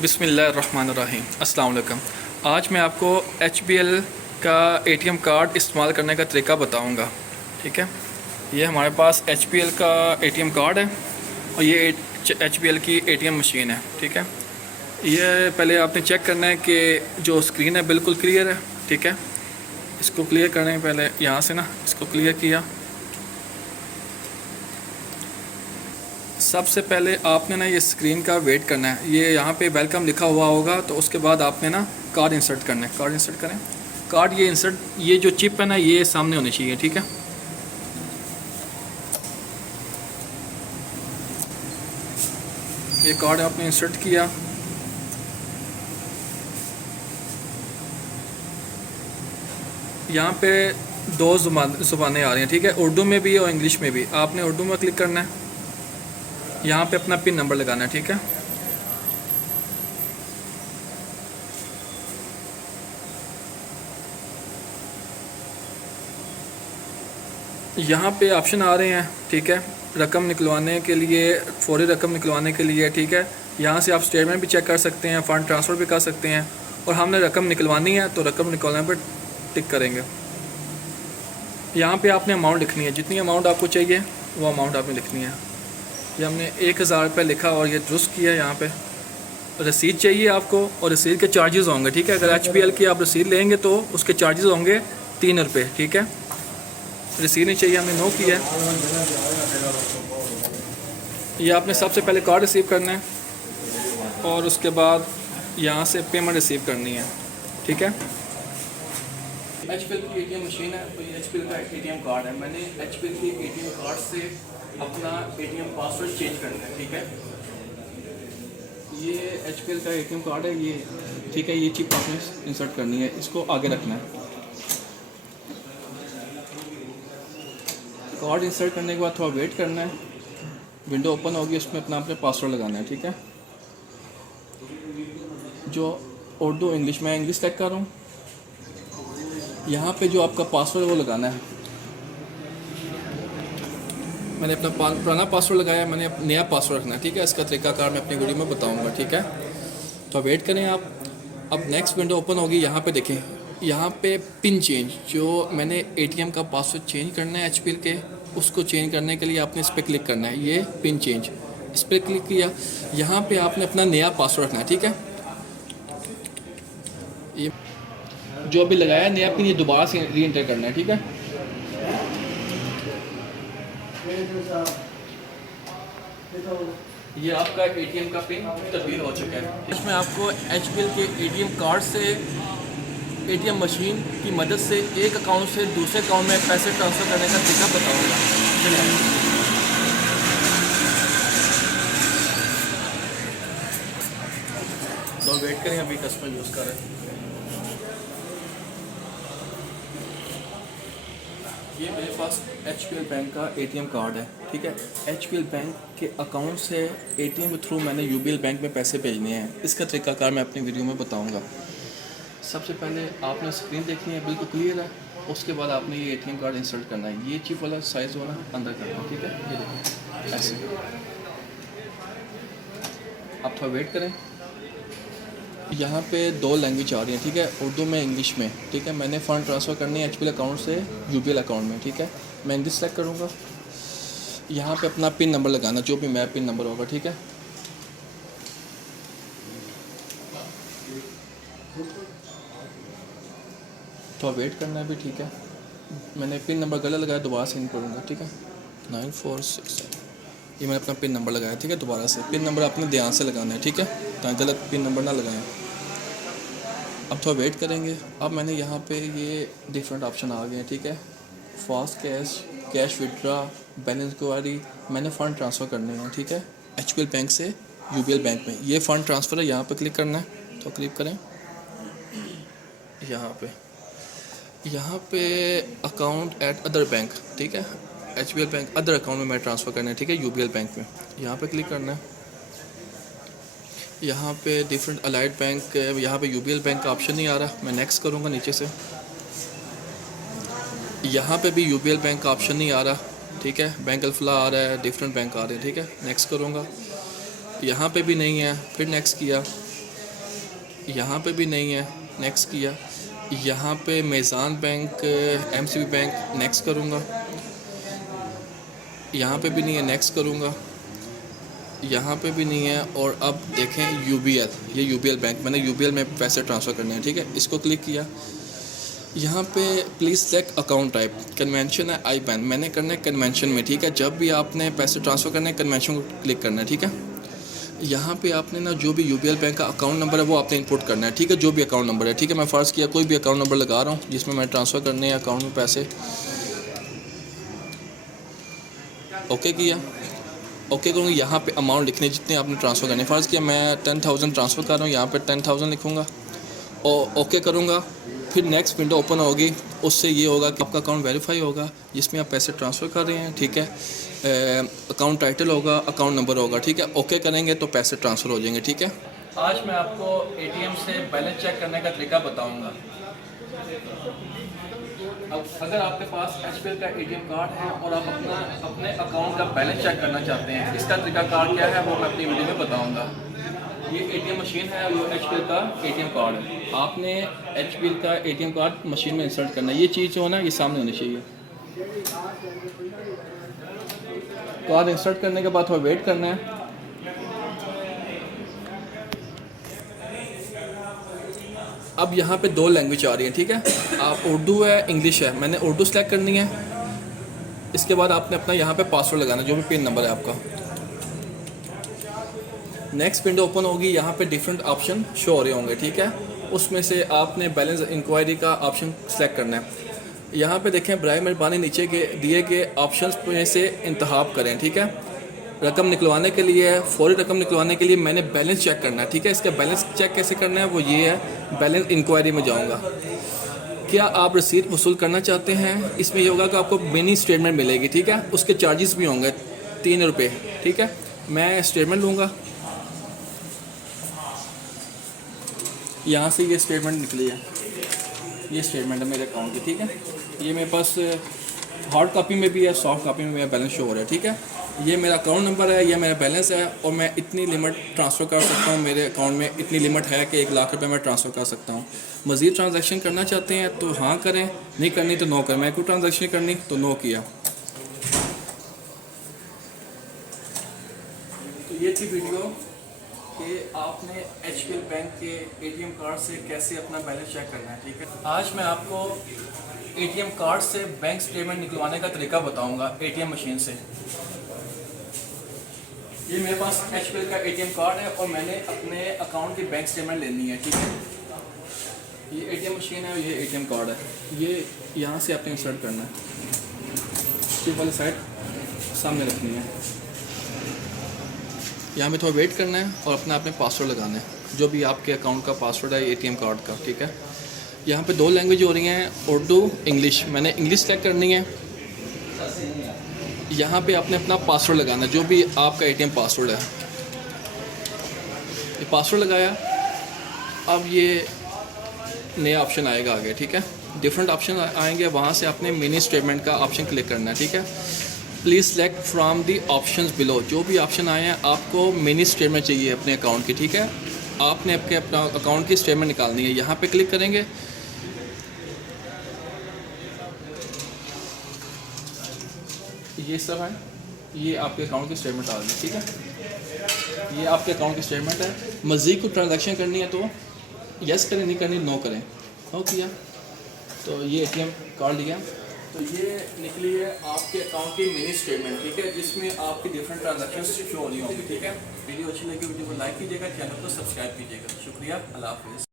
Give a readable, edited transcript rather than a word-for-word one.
बिस्मिल्लाहिर्रहमानिर्रहीम। अस्सलाम वालेकुम। आज मैं आपको HBL का ATM कार्ड इस्तेमाल करने का तरीका बताऊंगा। ठीक है, ये हमारे पास HBL का ATM कार्ड है और ये HBL की ATM मशीन है। ठीक है, ये पहले आपने चेक करना है कि जो स्क्रीन है बिल्कुल क्लियर है। ठीक है, इसको क्लियर करने के पहले यहाँ से ना इसको क्लियर किया। सबसे पहले आपने ना ये स्क्रीन का वेट करना है। ये यहाँ पे वेलकम लिखा हुआ होगा, तो उसके बाद आपने ना कार्ड इंसर्ट करना है। कार्ड इंसर्ट करें। कार्ड ये इंसर्ट, ये जो चिप है ना ये सामने होनी चाहिए। ठीक है, ये कार्ड आपने इंसर्ट किया। यहाँ पे दो ज़ुबानें आ रही हैं। ठीक है, उर्दू में भी और इंग्लिश में भी। आपने उर्दू में क्लिक करना है, यहाँ पे अपना पिन नंबर लगाना है। ठीक है, यहाँ पे ऑप्शन आ रहे हैं। ठीक है, रकम निकलवाने के लिए, फौरी रकम निकलवाने के लिए। ठीक है, यहाँ से आप स्टेटमेंट भी चेक कर सकते हैं, फ़ंड ट्रांसफ़र भी कर सकते हैं। और हमने रकम निकलवानी है तो रकम निकलवाने पर टिक करेंगे। यहाँ पे आपने अमाउंट लिखनी है, जितनी अमाउंट आपको चाहिए वो अमाउंट आपने लिखनी है। ये हमने 1000 रुपये लिखा और ये दुरुस्त किया। यहाँ पे रसीद चाहिए आपको, और रसीद के चार्जेस होंगे। ठीक है, अगर HBL की आप रसीद लेंगे तो उसके चार्जेस होंगे 3 रुपये। ठीक है, रसीद नहीं चाहिए, हमने नो किया है। ये आपने सबसे पहले कार्ड रिसीव करना है और उसके बाद यहाँ से पेमेंट रिसीव करनी है। ठीक है, HBL की ATM मशीन है, तो ये HBL का ATM कार्ड है। मैंने HBL की ATM कार्ड से अपना ATM पासवर्ड चेंज करना है। ठीक है, ये HBL का ATM कार्ड है ये। ठीक है, ये चिप आपने इंसर्ट करनी है, इसको आगे रखना है। कार्ड इंसर्ट करने के बाद थोड़ा वेट करना है, विंडो ओपन होगी, उसमें अपना अपने पासवर्ड लगाना है। ठीक है, जो उर्दू इंग्लिश में, इंग्लिश टाइप कर रहा हूँ। यहाँ पे जो आपका पासवर्ड है वो लगाना है। मैंने अपना पुराना पासवर्ड लगाया है, मैंने नया पासवर्ड रखना है। ठीक है, इसका तरीकाकार मैं अपनी वीडियो में बताऊँगा। ठीक है, तो वेट करें आप। अब नेक्स्ट विंडो ओपन होगी, यहाँ पे देखें, यहाँ पे पिन चेंज, जो मैंने ATM का पासवर्ड चेंज करना है HBL के, उसको चेंज करने के लिए आपने इस पर क्लिक करना है। ये पिन चेंज, इस पर क्लिक किया। यहाँ पे आपने अपना नया पासवर्ड रखना है। ठीक है, ये जो अभी लगाया है नया पिन, ये दोबारा से री एंटर करना है। ठीक है, ये आपका ATM का पिन तब्दील हो चुका है। इसमें आपको HBL के ATM कार्ड से, ATM मशीन की मदद से एक अकाउंट से दूसरे अकाउंट में पैसे ट्रांसफ़र करने का तरीका बताऊंगा। चलिए, तो वेट करें, अभी कस्टमर यूज़ कर रहे हैं। ये मेरे पास HBL बैंक का ATM कार्ड है। ठीक है, HBL बैंक के अकाउंट से ATM के थ्रू मैंने UBL बैंक में पैसे भेजने हैं। इसका तरीकाकार मैं अपनी वीडियो में बताऊंगा। सबसे पहले आपने स्क्रीन देखनी है, बिल्कुल क्लियर है। उसके बाद आपने ये ATM कार्ड इंसर्ट करना है। ये चिप वाला साइज़ वाला अंदर करना है। ठीक है, ये देखो ऐसे। आप थोड़ा वेट करें। यहाँ पे 2 लैंग्वेज आ रही हैं। ठीक है, उर्दू में, इंग्लिश में। ठीक है, मैंने फ़ंड ट्रांसफ़र करनी है HBL अकाउंट से UBL अकाउंट में। ठीक है, मैं इंग्लिश सेलेक्ट करूँगा। यहाँ पे अपना पिन नंबर लगाना, जो भी मेरा पिन नंबर होगा। ठीक है, तो वेट करना है भी। ठीक है, मैंने पिन नंबर गलत लगाया, दोबारा से इन करूँगा। ठीक है, 9467, ये मैंने अपना पिन नंबर लगाया। ठीक है, दोबारा से पिन नंबर अपने ध्यान से लगाना है। ठीक है, ताकि गलत पिन नंबर ना लगाएं। अब थोड़ा वेट करेंगे। अब मैंने यहाँ पे ये डिफरेंट ऑप्शन आ गए हैं। ठीक है, fast cash, cash withdraw, balance inquiry, मैंने फ़ंड ट्रांसफ़र करने हैं। ठीक है, HBL बैंक से UBL बैंक में। ये फ़ंड ट्रांसफ़र है, यहाँ पे क्लिक करना है, तो क्लिक करें। यहाँ पे अकाउंट एट अदर बैंक। ठीक है, HBL बैंक अदर अकाउंट में मैं ट्रांसफ़र करना है। ठीक है, UBL बैंक में यहाँ पे क्लिक करना है। यहाँ पे डिफरेंट अलाइड बैंक, यहाँ पे UBL बैंक का ऑप्शन नहीं आ रहा, मैं नेक्स्ट करूँगा नीचे से। यहाँ पे भी UBL बैंक का ऑप्शन नहीं आ रहा। ठीक है, बैंक अल्फला आ रहा है, डिफरेंट बैंक आ रहे हैं। ठीक है, नेक्स्ट करूँगा। यहाँ पे भी नहीं है, फिर नेक्स्ट किया। यहाँ पे भी नहीं है, नेक्स्ट किया। यहाँ पे मेज़ान बैंक, एमसीबी बैंक, नेक्स्ट करूँगा। यहाँ पे भी नहीं है, नेक्स्ट करूँगा। यहाँ पे भी नहीं है। और अब देखें यूबीएल, ये यूबीएल बैंक, मैंने यूबीएल में पैसे ट्रांसफ़र करने हैं, ठीक है। इसको क्लिक किया। यहाँ पे please select account type, convention है आई बैन, मैंने करना है कन्वेंशन में, ठीक है। जब भी आपने पैसे ट्रांसफ़र करने हैं कन्वेंशन को क्लिक करना है, ठीक है। यहाँ पे आपने ना जो भी यूबीएल बैंक का अकाउंट नंबर है वो आपने इंपुट करना है, ठीक है। जो भी अकाउंट नंबर है, ठीक है। मैं फ़र्ज़ किया कोई भी अकाउंट नंबर लगा रहा हूँ जिसमें मैं ट्रांसफ़र करने हैं अकाउंट में पैसे। ओके किया। ओके करूँगा। यहाँ पे अमाउंट लिखने जितने आपने ट्रांसफ़र करने, फ़र्ज़ किया मैं 10,000 ट्रांसफ़र कर रहा हूँ, यहाँ पे 10,000 लिखूँगा और ओके करूँगा। फिर नेक्स्ट विंडो ओपन होगी, उससे ये होगा कि आपका अकाउंट वेरीफाई होगा जिसमें आप पैसे ट्रांसफ़र कर रहे हैं, ठीक है। अकाउंट टाइटल होगा, अकाउंट नंबर होगा, ठीक है। ओके करेंगे तो पैसे ट्रांसफ़र हो जाएंगे, ठीक है। आज मैं आपको एटीएम से बैलेंस चेक करने का तरीका बताऊंगा। अब अगर आपके पास एचपीएल का एटीएम कार्ड है और आप अपने अकाउंट का बैलेंस चेक करना चाहते हैं, इसका तरीका कार्ड क्या है वो मैं अपनी वीडियो में बताऊंगा। ये एटीएम मशीन है और ये एचपीएल का एटीएम कार्ड है। आपने एचपीएल का एटीएम कार्ड मशीन में इंसर्ट करना है। ये चीज़ जो है ना ये सामने होनी चाहिए। कार्ड इंसर्ट करने के बाद थोड़ा वेट करना है। अब यहाँ पे दो लैंग्वेज आ रही है, ठीक है। आप उर्दू है, इंग्लिश है, मैंने उर्दू सेलेक्ट करनी है। इसके बाद आपने अपना यहाँ पे पासवर्ड लगाना जो भी पिन नंबर है आपका। नेक्स्ट विंडो ओपन होगी, यहाँ पे डिफरेंट ऑप्शन शो हो रहे होंगे, ठीक है। उसमें से आपने बैलेंस इंक्वायरी का ऑप्शन सेलेक्ट करना है। यहाँ पे देखें बराए मेहरबानी नीचे के दिए गए ऑप्शंस में से इंतखाब करें, ठीक है। रकम निकलवाने के लिए, फौरी रकम निकलवाने के लिए मैंने बैलेंस चेक करना है, ठीक है। इसका बैलेंस चेक कैसे करना है वो ये है, बैलेंस इंक्वायरी में जाऊँगा। क्या आप रसीद वसूल करना चाहते हैं, इसमें ये होगा कि आपको मिनी स्टेटमेंट मिलेगी, ठीक है। उसके चार्जेस भी होंगे 3 रुपये, ठीक है। मैं स्टेटमेंट लूँगा। यहाँ से ये स्टेटमेंट निकली है, ये स्टेटमेंट है मेरे अकाउंट की, ठीक है। ये मेरे पास हार्ड कॉपी में भी है, सॉफ्ट कॉपी में मेरा बैलेंस शो हो रहा है, ठीक है। ये मेरा अकाउंट नंबर है, ये मेरा बैलेंस है और मैं इतनी लिमिट ट्रांसफ़र कर सकता हूँ। मेरे अकाउंट में इतनी लिमिट है कि 1 लाख रुपए मैं ट्रांसफ़र कर सकता हूँ। मज़ीद ट्रांजैक्शन करना चाहते हैं तो हाँ करें, नहीं करनी तो नो करें। मैं कोई ट्रांजैक्शन करनी तो नो किया। तो ये थी वीडियो कि आपने एचपीएल बैंक के एटीएम कार्ड से कैसे अपना बैलेंस चेक करना है, ठीक है। आज मैं आपको एटीएम कार्ड से बैंक स्टेटमेंट निकलवाने का तरीका बताऊंगा एटीएम मशीन से। ये मेरे पास एचपीएल का एटीएम कार्ड है और मैंने अपने अकाउंट की बैंक स्टेटमेंट लेनी है, ठीक है। ये एटीएम मशीन है और ये एटीएम कार्ड है। ये यहाँ से आपने इंसर्ट करना है, ये वाली साइड सामने रखनी है। यहाँ पे थोड़ा वेट करना है और अपना आपने पासवर्ड लगाना है, जो भी आपके अकाउंट का पासवर्ड है एटीएम कार्ड का, ठीक है। यहाँ पे 2 लैंग्वेज हो रही हैं, उर्दू, इंग्लिश। मैंने इंग्लिश सेलेक्ट करनी है। यहाँ पे आपने अपना पासवर्ड लगाना है, जो भी आपका एटीएम पासवर्ड है। ये पासवर्ड लगाया। अब ये नया ऑप्शन आएगा आगे, ठीक है। डिफरेंट ऑप्शन आएंगे, वहाँ से आपने मिनी स्टेटमेंट का ऑप्शन क्लिक करना है, ठीक है। Please select from the options below, जो भी ऑप्शन आए हैं आपको मिनी स्टेटमेंट चाहिए अपने अकाउंट की, ठीक है। आपने अपना अकाउंट की स्टेटमेंट निकालनी है। यहाँ पे क्लिक करेंगे। ये सब है, ये आपके अकाउंट की स्टेटमेंट आ गई, ठीक है। ये आपके अकाउंट की स्टेटमेंट है। मज़ीद को ट्रांजैक्शन करनी है तो यस करें, नहीं करनी नो करें। हो किया तो ये एटीएम कार्ड लिया। तो ये निकली है आपके अकाउंट की मिनी स्टेटमेंट, ठीक है, जिसमें आपकी डिफरेंट ट्रांजैक्शन शो हो रही होंगी, ठीक है। वीडियो अच्छी लगी वीडियो को लाइक कीजिएगा, चैनल को सब्सक्राइब कीजिएगा। शुक्रिया, अल्लाह हाफ़िज़।